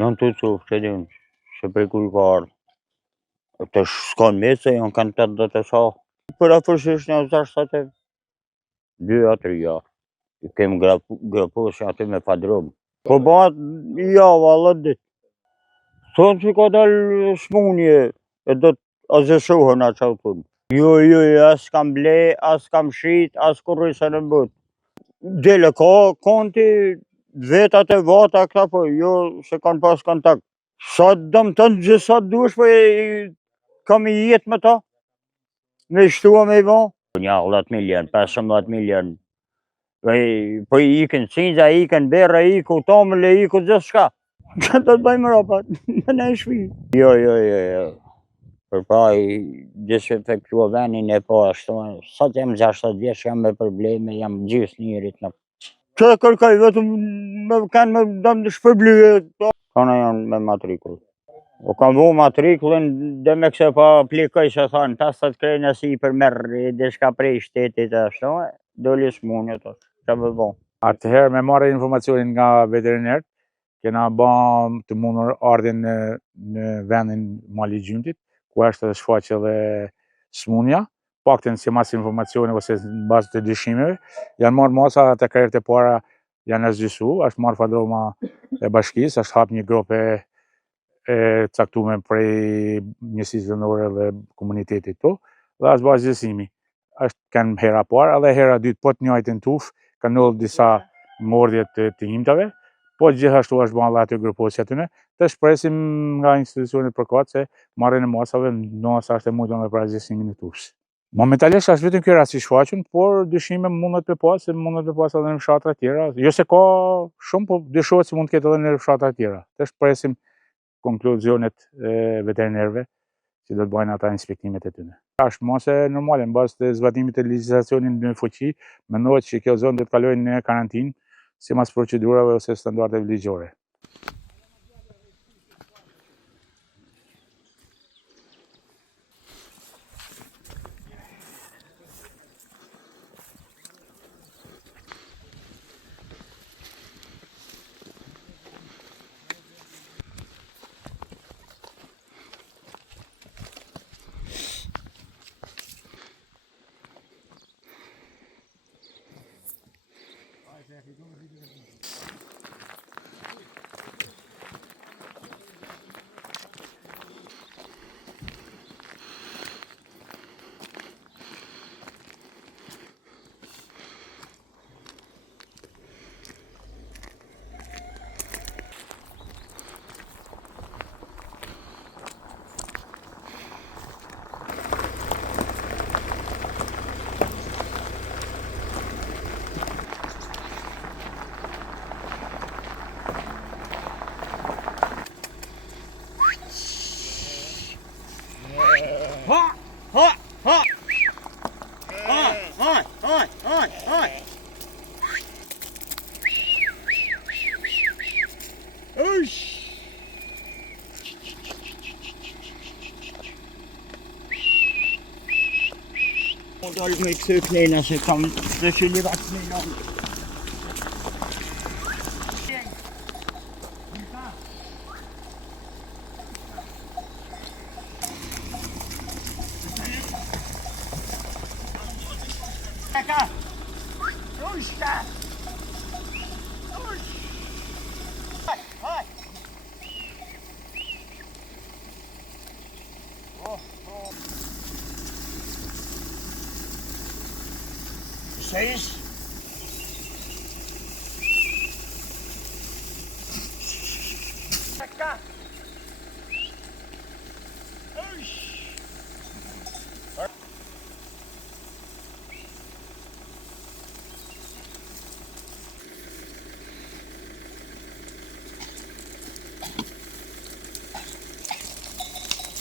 Janë të qofë që din, se prej kuj ka ardhë. Të s'kan mese, janë kanë 80 e sa. Për afërsisht një 62-3 ja. I kem graposh aty me padrum. Po bat java, alla dit. Thonë që ka dalë shmunje, e do të azeshohen a që thonë. Jo, as kam ble, as kam shit, as kurrisa në mbët. Dele ka konti vetat e vata këta, po jo se kanë pas kontakt. Sa dëmë të në gjithë sa dush, po kam i jetë me ta. Me shtua me i va. Një 10 milion, 15 milion. Po i ikin cinza, i ikin berra, i iku tamële, i iku gjithë shka. Që të bëjmë rapat, në shpi. Jo. Për pa i desinfektua venin e po ashtu. Sot jam 60 vjeç, jam me probleme, jam gjithë njerit në. Që kërkaj, vetëm me kanë me dëmë të shpërblyje. Kana janë me matrikull. O kam vu matrikullin, dhe me këse pa aplikoj që thanë, 50 krejnë si për merë, dhe shka prej shtetit e ashtu, doli s'munje të, që me bo. Atëherë me marrë informacionin nga veterinerët, kena ba të mundur ardhin në vendin Mali Gjyntit, ku është të shfaqe dhe smunja, pakten si mas informacioni ose në bazë të dyshimeve, janë marrë masa të krejrët e para janë zgjysu, është marrë fadroma e bashkisë, është hap një grupe e caktume prej njësisë vendore dhe komunitetit tu, dhe është bazë gjësimi. është kanë hera parë, edhe hera dytë, po të njëjtën tuf, kanë ndodhur disa mordje të imtave, po gjithashtu është bën edhe aty gruposi aty, të shpresim nga institucionet përkatëse se marrjen e masave ndoshta është e mundur edhe për azhësimin e tufës. Momentalisht është vetëm ky rast i shfaqur, por dyshime mundet të pas, se mundet të pas edhe në fshatra tjera. Jo se ka shumë, po dyshohet se mund të ketë edhe në fshatra tjera. Të shpresim konkluzionet e veterinerëve që do të bëjnë ata inspektimet e tyre. Është mase normale, në bazë të zbatimit të legjislacionit në fuqi, mendohet që kjo zonë do të kalojë në karantinë sipas procedurave ose standardeve ligjore. Dalë me kësë knejna se kam dhe që lirat me janë. Seis. Cá.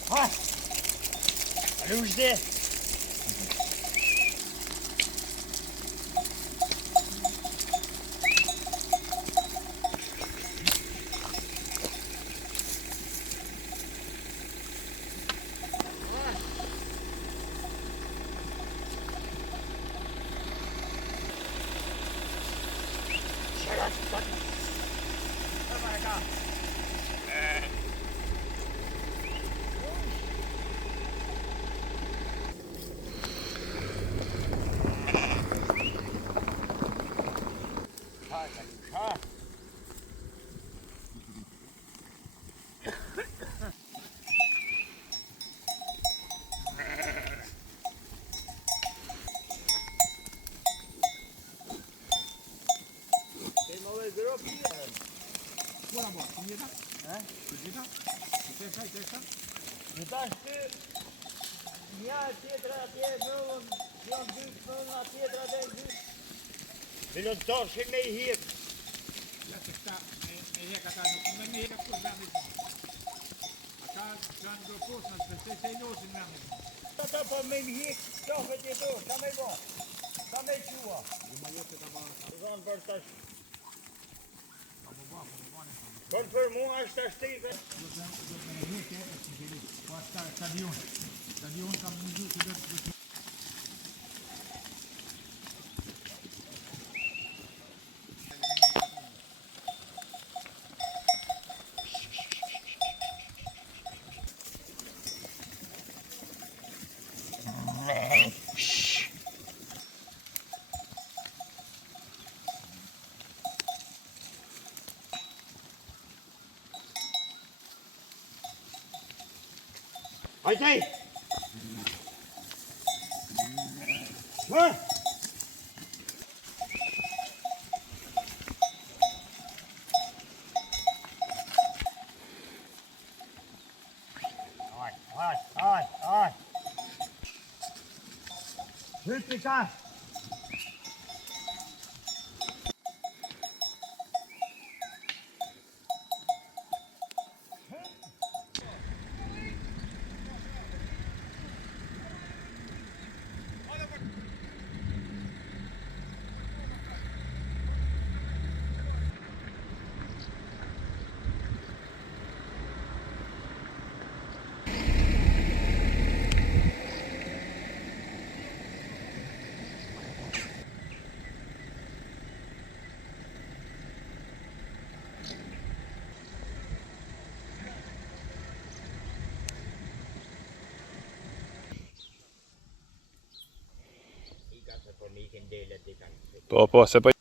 Vai. Olha os dedos. Në tash ty, një tjetra atje bëllën, janë dy pëllën tjetra dhe dy. Milontarshin me I hek. Ja se këta e hek ata nuk me një hek kur vendit. Ata kanë groposën, se I losin vendit. Ata pa me një hek, qafet jetor, ka me ba, ka me qua. Zonë për tash. Për mua është tash tipe. Stadion kam një gjithë të dhe Hajtej! Ha? Aj. Hyppi ka! Po, se po